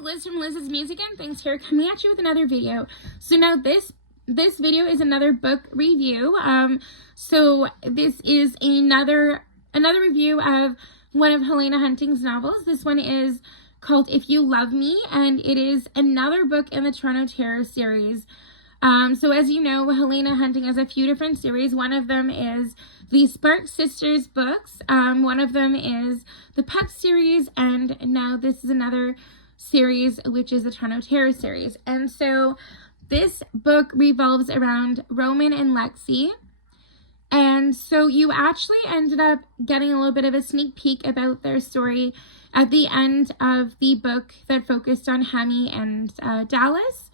Liz from Liz's Music and Things here, coming at you with another video. So now this video is another book review. So this is another review of one of Helena Hunting's novels. This one is called If You Love Me, and it is another book in the Toronto Terror series. So as you know, Helena Hunting has a few different series. One of them is the Spark Sisters books. One of them is the Puck series, and now this is another series, which is the Toronto Terror series. And so this book revolves around Roman and Lexi. And so you actually ended up getting a little bit of a sneak peek about their story at the end of the book that focused on Hemi and Dallas.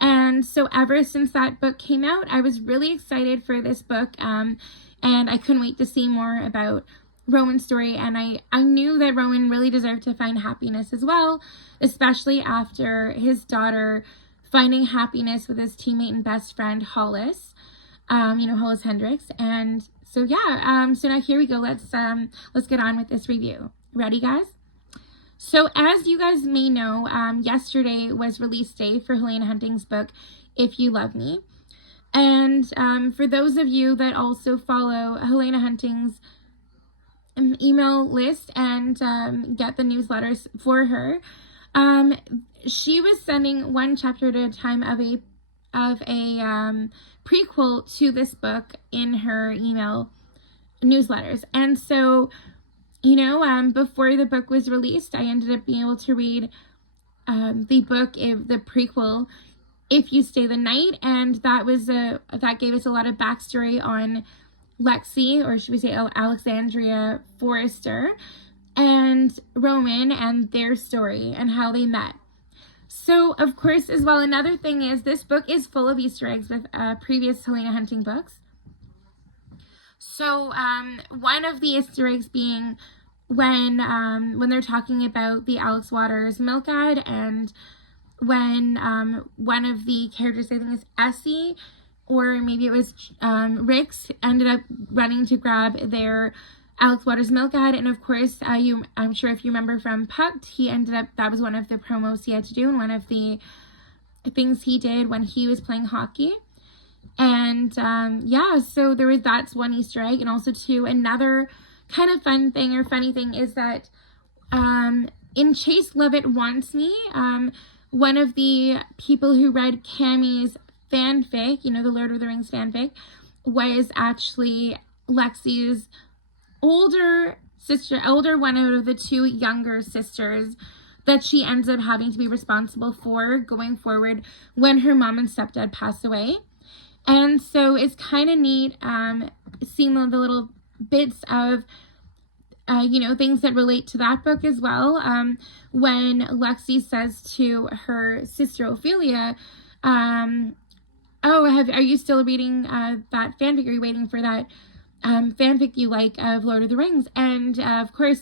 And so ever since that book came out, I was really excited for this book, and I couldn't wait to see more about Roman's story. And I knew that Roman really deserved to find happiness as well, especially after his daughter finding happiness with his teammate and best friend Hollis, Hollis Hendricks. And so yeah, so now here we go. Let's get on with this review. Ready, guys? So as you guys may know, yesterday was release day for Helena Hunting's book, If You Love Me. And for those of you that also follow Helena Hunting's email list and get the newsletters for her, she was sending one chapter at a time of a prequel to this book in her email newsletters. And so, before the book was released, I ended up being able to read the book, the prequel, If You Stay the Night, and that gave us a lot of backstory on Lexi, or should we say Alexandria Forrester, and Roman and their story and how they met. So, of course, as well, another thing is this book is full of Easter eggs with previous Helena Hunting books. So, one of the Easter eggs being when they're talking about the Alex Waters milk ad, and when one of the characters, I think is Essie, or maybe it was Rix, ended up running to grab their Alex Waters milk ad. And of course, I'm sure if you remember from Pucked, that was one of the promos he had to do, and one of the things he did when he was playing hockey. And so that's one Easter egg. And also too, another kind of funny thing is that in Chase Lovett Wants Me, one of the people who read Cammie's fanfic, the Lord of the Rings fanfic, was actually Lexi's older one out of the two younger sisters that she ends up having to be responsible for going forward when her mom and stepdad pass away. And so it's kind of neat seeing the little bits of, things that relate to that book as well. When Lexi says to her sister Ophelia, are you still reading that fanfic? Are you waiting for that fanfic you like of Lord of the Rings? And of course,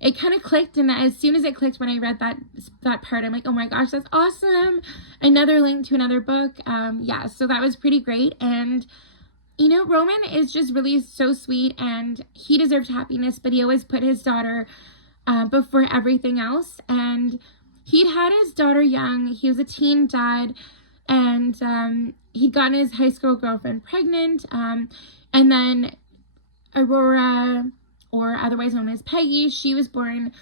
it kind of clicked, and as soon as it clicked when I read that part, I'm like, oh my gosh, that's awesome. Another link to another book. So that was pretty great. And, Roman is just really so sweet, and he deserved happiness, but he always put his daughter before everything else. And he'd had his daughter young. He was a teen dad, and he'd gotten his high school girlfriend pregnant. And then Aurora, or otherwise known as Peggy, she was born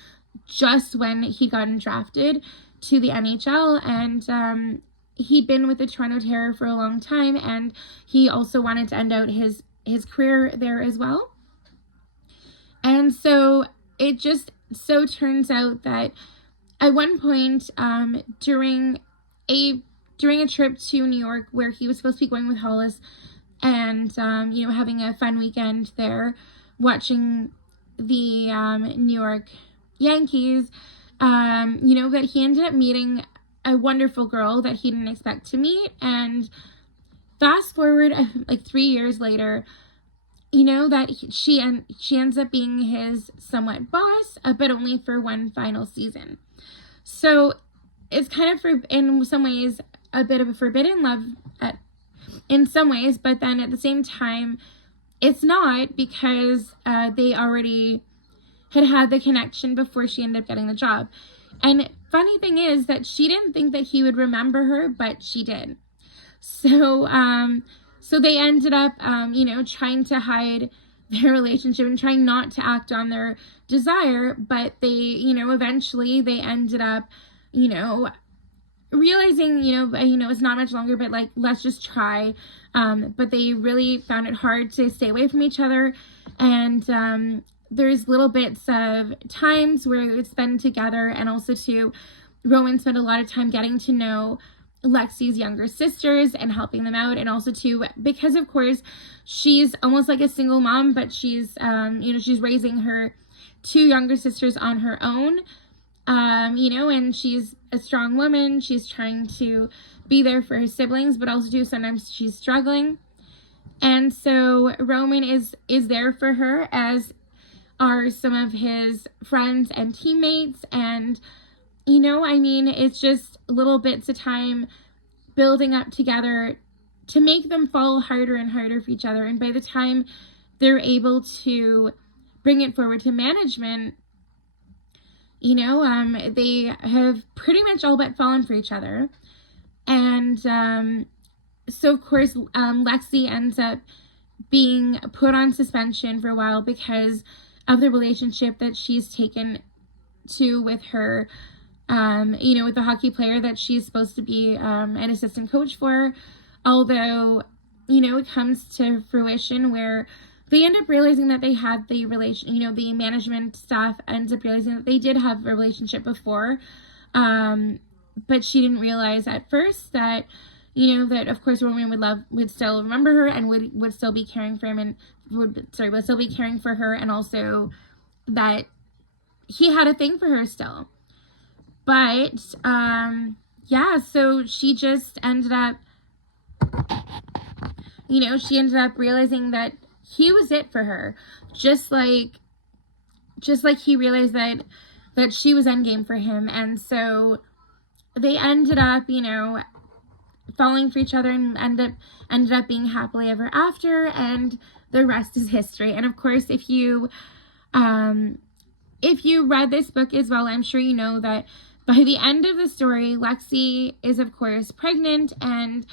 just when he got drafted to the NHL, and he'd been with the Toronto Terror for a long time, and he also wanted to end out his career there as well. And so it just so turns out that at one point during a trip to New York, where he was supposed to be going with Hollis, and having a fun weekend there, watching the New York Yankees, that he ended up meeting a wonderful girl that he didn't expect to meet. And fast forward like 3 years later, that she ends up being his somewhat boss, but only for one final season. So it's kind of, in some ways, a bit of a forbidden love in some ways, but then at the same time, it's not, because they already had the connection before she ended up getting the job. And funny thing is that she didn't think that he would remember her, but she did. So, so they ended up, trying to hide their relationship and trying not to act on their desire, but they, eventually they ended up, realizing, it's not much longer, but like, let's just try. But they really found it hard to stay away from each other. And, there's little bits of times where they would spend together, and also too, Roman spent a lot of time getting to know Lexi's younger sisters and helping them out, and also too, because of course she's almost like a single mom, but she's she's raising her 2 younger sisters on her own, and she's a strong woman. She's trying to be there for her siblings, but also too, sometimes she's struggling. And so Roman is there for her, as are some of his friends and teammates. And it's just little bits of time building up together to make them fall harder and harder for each other. And by the time they're able to bring it forward to management, they have pretty much all but fallen for each other. And so of course, Lexi ends up being put on suspension for a while because of the relationship that she's taken to with her, with the hockey player that she's supposed to be an assistant coach for. Although, it comes to fruition where they end up realizing that they had the the management staff ends up realizing that they did have a relationship before. But she didn't realize at first that, that of course Roman would still remember her and would still be caring for him, and would still be caring for her, and also that he had a thing for her still. But so she just ended up, realizing that he was it for her, just like he realized that she was endgame for him. And so they ended up, falling for each other, and ended up being happily ever after, and the rest is history. And of course, if you read this book as well, I'm sure you know that by the end of the story, Lexi is of course pregnant, and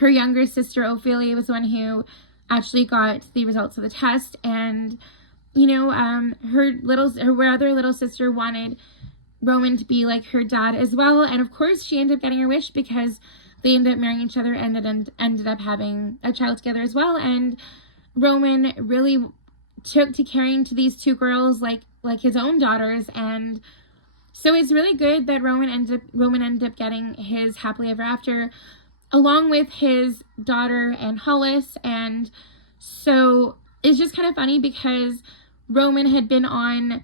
her younger sister Ophelia was the one who actually got the results of the test. And her other little sister wanted Roman to be like her dad as well, and of course she ended up getting her wish, because they ended up marrying each other and ended up having a child together as well. And Roman really took to caring to these 2 girls like his own daughters. And so it's really good that Roman ended up getting his happily ever after along with his daughter and Hollis. And so it's just kind of funny because Roman had been on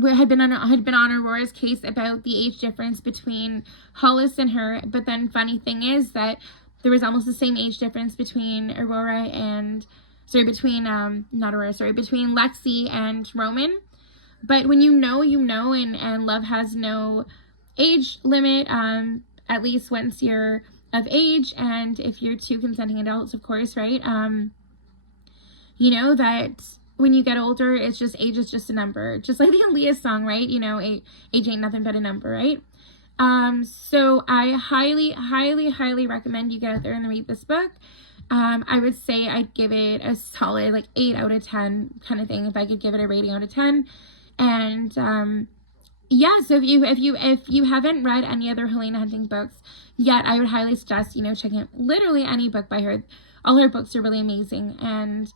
Aurora's case about the age difference between Hollis and her, but then funny thing is that there was almost the same age difference between between Lexi and Roman. But when you know, and love has no age limit, at least once you're of age, and if you're 2 consenting adults, of course, right? That when you get older, age is just a number. Just like the Aaliyah song, right? Age ain't nothing but a number, right? So I highly, highly, highly recommend you get out there and read this book. I would say I'd give it a solid like 8 out of 10 kind of thing, if I could give it a rating out of 10. And so if you haven't read any other Helena Hunting books yet, I would highly suggest checking out literally any book by her. All her books are really amazing, and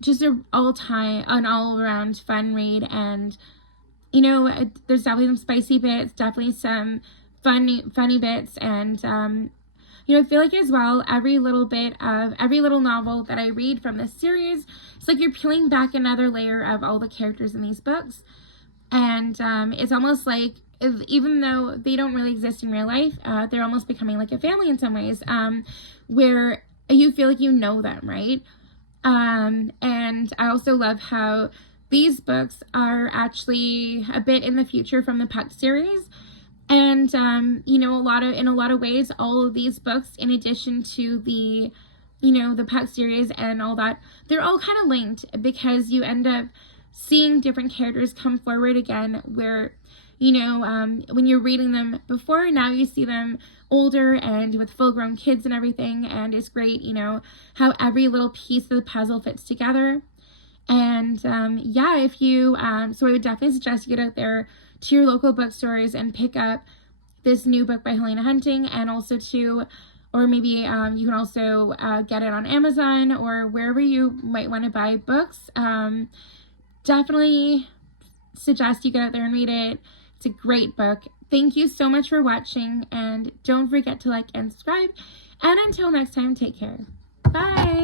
just an all-around fun read. And there's definitely some spicy bits, definitely some funny bits, and I feel like as well, every little novel that I read from this series, it's like you're peeling back another layer of all the characters in these books. And it's almost like, even though they don't really exist in real life, they're almost becoming like a family in some ways, where you feel like you know them, right? And I also love how these books are actually a bit in the future from the Puck series. And, in a lot of ways, all of these books, in addition to the Puck series and all that, they're all kind of linked, because you end up seeing different characters come forward again where, you know, when you're reading them before, now you see them older and with full-grown kids and everything, and it's great, you know, how every little piece of the puzzle fits together. And yeah, if you, so I would definitely suggest you get out there to your local bookstores and pick up this new book by Helena Hunting, and also or maybe you can also get it on Amazon or wherever you might want to buy books. Definitely suggest you get out there and read it. It's a great book. Thank you so much for watching, and don't forget to like and subscribe. And until next time, take care. Bye!